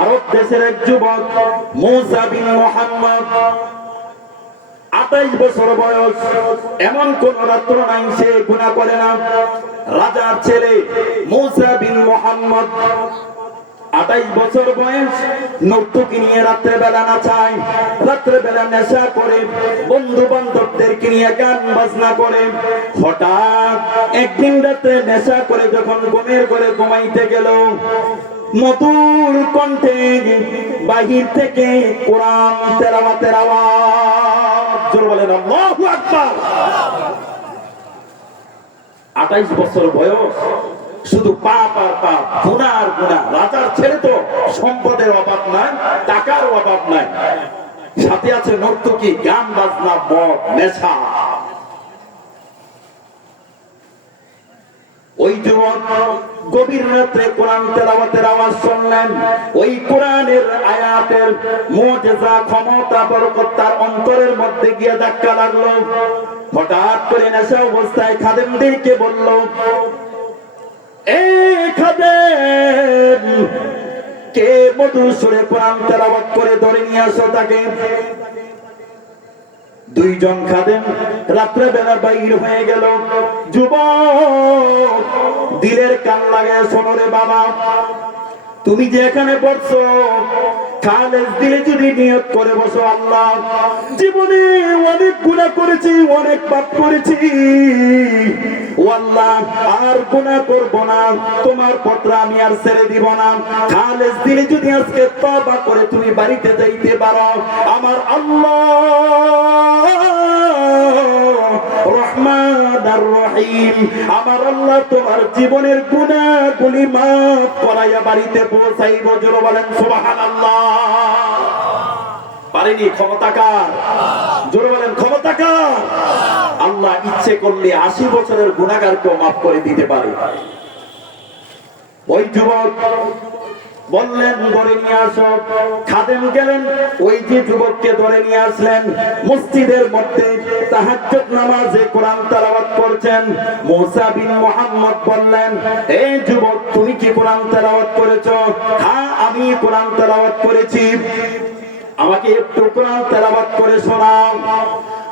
আরব দেশের এক যুবক, মুসা বিন মোহাম্মদ, আঠাইশ বছর বয়স, এমন কোন রাত্র নাই, সে গুণা করে না। রাজার ছেলে মুসা বিন মোহাম্মদ, আঠাইশ বছর বয়স নর্তকি নিয়ে রাত্রে বেলা নাচায় রাত্রে বেলা নেশা করে বন্ধু বান্ধবদেরকে নিয়ে গান বাজনা করে। হঠাৎ একদিন রাত্রে নেশা করে যখন ঘুমের করে ঘুমাইতে গেল মধুর কণ্ঠে বাহির থেকে কোরআন আওয়াজ। জোর বলেন, আল্লাহু বছর বয়স, শুধু পাপ আর পাপ, গুণা আর গুণা। রাজার ছেলে তো সম্পদের অভাব নাই টাকার অভাব নাই। সাথে আছে নর্তকী, গান বাজনা মদ নেশা। ওই যুবক গভীর রাত্রে কোরআন তেলাওয়াতের আওয়াজ শুনলেন। ওই কোরআনের আয়াতের মুজিজা, ক্ষমতা, বরকত তার অন্তরের মধ্যে গিয়ে ধাক্কা লাগল। হঠাৎ করে নেশা অবস্থায় খাদেমদেরকে বলল, এ খাদেম, কে মধুর সুরে কোরআন তেলাওয়াত করে ধরে নিয়ে আসো তাকে? দুইজন খাদেম রাত্রে বেলা বাইর হয়ে গেল। যুবক, দিলের কান লাগে শোনরে বাবা। তুমি যে এখানে পড়ছো, খালেজ না। তোমার পত্র আমি আর দিব না। যদি আজকে তবা করে তুমি বাড়িতে যাইতে পারো, আমার আল্লাহ রহিম আমার আল্লাহ তোমার জীবনের গুণাগুলি মাফ করাইয়া বাড়িতে পৌঁছাইব, জোর বলেন, সুবহানাল্লাহ। পারেনি, ক্ষমতা কার? জোরে বলেন, ক্ষমতা কার? আল্লাহ ইচ্ছে করলে আশি বছরের গুণাগারকেও মাফ করে দিতে পারে। ওই যুবক বললেন, ধরে নিয়ে আসো। খাদেম গেলেন, ওই যে যুবককে ধরে নিয়ে আসলেন। মসজিদের মধ্যে তাহাজ্জুদ নামাজে কোরআন তেলাওয়াত করছেন। মুসা বিন মুহাম্মদ বললেন এই যুবক, তুমি কি কোরআন তেলাওয়াত করেছ? হ্যাঁ আমি কোরআন তেলাওয়াত করেছি। আমাকে একটু কোরআন তেলাওয়াত করে শোনাও।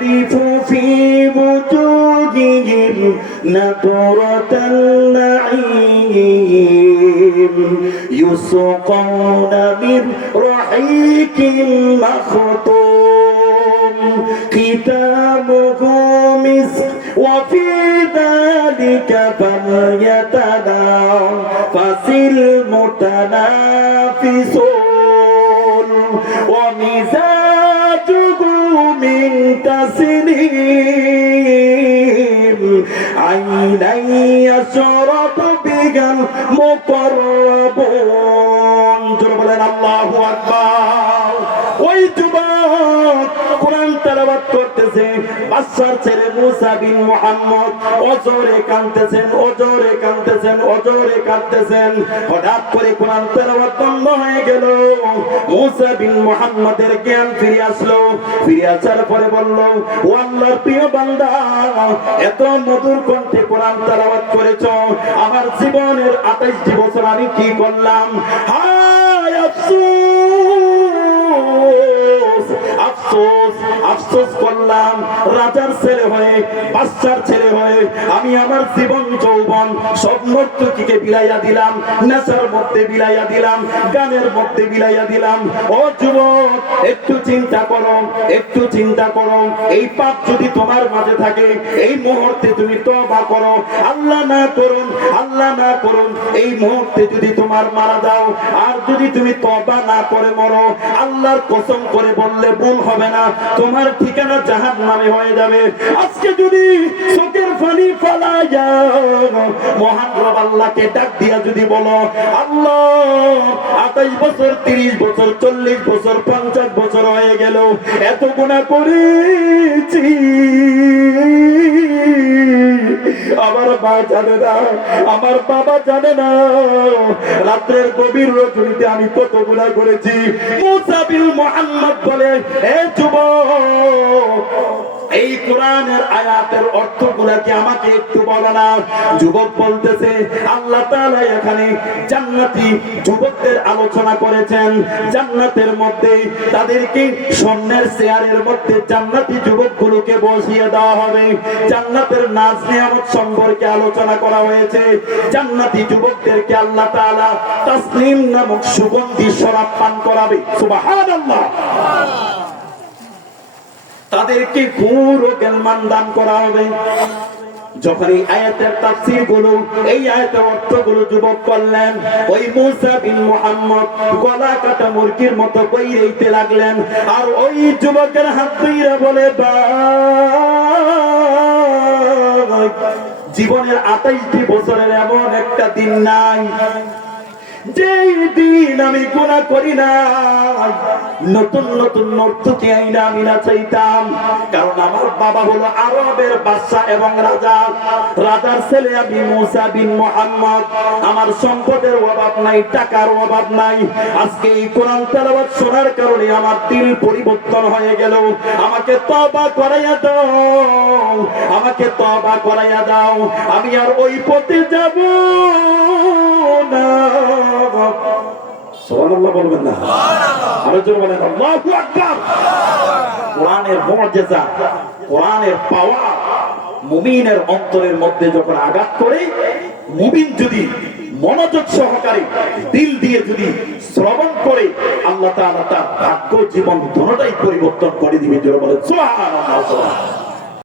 تعرف في وجوههم نظرة النعيم. يسقون من رحيق مختوم ختامه مسك وفي ذلك فليتنافس المتنافسون ومزاجه عينا يشرب بها المقربون جرب لنا الله أكبر ويتبع করতেছে বাদশার ছেলে মুসা বিন মুহাম্মদ, অজরে কাঁদতেছেন অজরে কাঁদতেছেন অজরে কাঁদতেছেন। হঠাৎ করে কোরআন তেলাওয়াত বন্ধ হয়ে গেল। মুসা বিন মুহাম্মদের জ্ঞান ফিরে আসলো। ফিরে আসার পরে বলল, ও আল্লাহর প্রিয় বান্দা, এত মধুর কণ্ঠে কোরআন তেলাওয়াত করেছ, আমার জীবনের 28 বছর আমি কি করলাম? হায় আফসোস আফসোস আফসোস করলাম, রাজার ছেলে হয়ে বাচ্চার ছেলে হয়ে, আমি আমার জীবন যৌবন সব নর্তকীকে বিলাইয়া দিলাম, নেশার মধ্যে বিলাইয়া দিলাম, গানের মধ্যে বিলাইয়া দিলাম। ও যুবক, একটু চিন্তা করো, একটু চিন্তা করো। এই পাপ যদি তোমার মাঝে থাকে, এই মুহূর্তে তুমি তবা করো। আল্লাহ না করুন, আল্লাহ না করুন, এই মুহূর্তে যদি তোমার মারা যাও, আর যদি তুমি তবা না করে মরো, আল্লাহর কসম করে বললে ভুল হবে না। তোমার ঠিকানা জাহান নামে হয়ে যাবে। আজকে যদি চোখের ফানি ফালা যাও, মহান রব আল্লাহকে ডাক দিয়া যদি বলো, আল্লাহ আঠাইশ বছর, তিরিশ বছর, চল্লিশ বছর, পঞ্চাশ বছর হয়ে গেল, এত গুণা করেছি। আমার মা জানে না, আমার বাবা জানে না। রাত্রের গভীর রজনীতে আমি কত গুণা করেছি। মুসাবিল মোহাম্মদ বলে, এ যুবক এই কোরআনের আয়াতের অর্থগুলা কি আমাকে একটু বলো না? যুবক বলতেছে, আল্লাহ তাআলা এখানে জান্নাতি যুবকদের আলোচনা করেছেন। জান্নাতের মধ্যে তাদেরকে স্বর্ণের চেয়ারের মধ্যে জান্নাতি যুবকগুলোকে বসিয়ে দেওয়া হবে। জান্নাতের নাজ নিয়ামত সম্পর্কে আলোচনা করা হয়েছে। জান্নাতি যুবকদেরকে আল্লাহ তাআলা তাসলিম নামক সুগন্ধি শরাব পান করাবে। সুবহানাল্লাহ। তাদেরকে ঘুর ও জ্ঞানমান দান করা হবে। যখন এই আয়াতের তাফসীরগুলো এই আয়াতের অর্থগুলো যুবক করলেন, ওই মুসা বিন মুহাম্মদ গলা কাটা মুরগির মতো বইরেইতে লাগলেন, আর ওই যুবকের হাত ধইরা বলে জীবনের আঠাইশটি বছরের এমন একটা দিন নাই যেই দিন আমি গুণা করি না, নতুন নতুন নর্তকী আইনা আমি না চাইতাম। কারণ আমার বাবা হলো আরবের এবং রাজা। রাজার ছেলে আমি মুসা বিন মোহাম্মদ। আমার সম্পদের অভাব নাই, টাকার অভাব নাই। আজকে এই কোরআন তেলাওয়াত শোনার কারণে আমার দিল পরিবর্তন হয়ে গেল। আমাকে তবা করাইয়া দাও, আমাকে তবা করাইয়া দাও। আমি আর ওই পথে যাব অন্তরের মধ্যে যখন আঘাত করে, মুমিন যদি মনোযোগ সহকারে দিল দিয়ে যদি শ্রবণ করে, আল্লাহ তার ভাগ্য, জীবন দুটোটাই পরিবর্তন করে দিবে। জোরে বলে সুবহানাল্লাহ।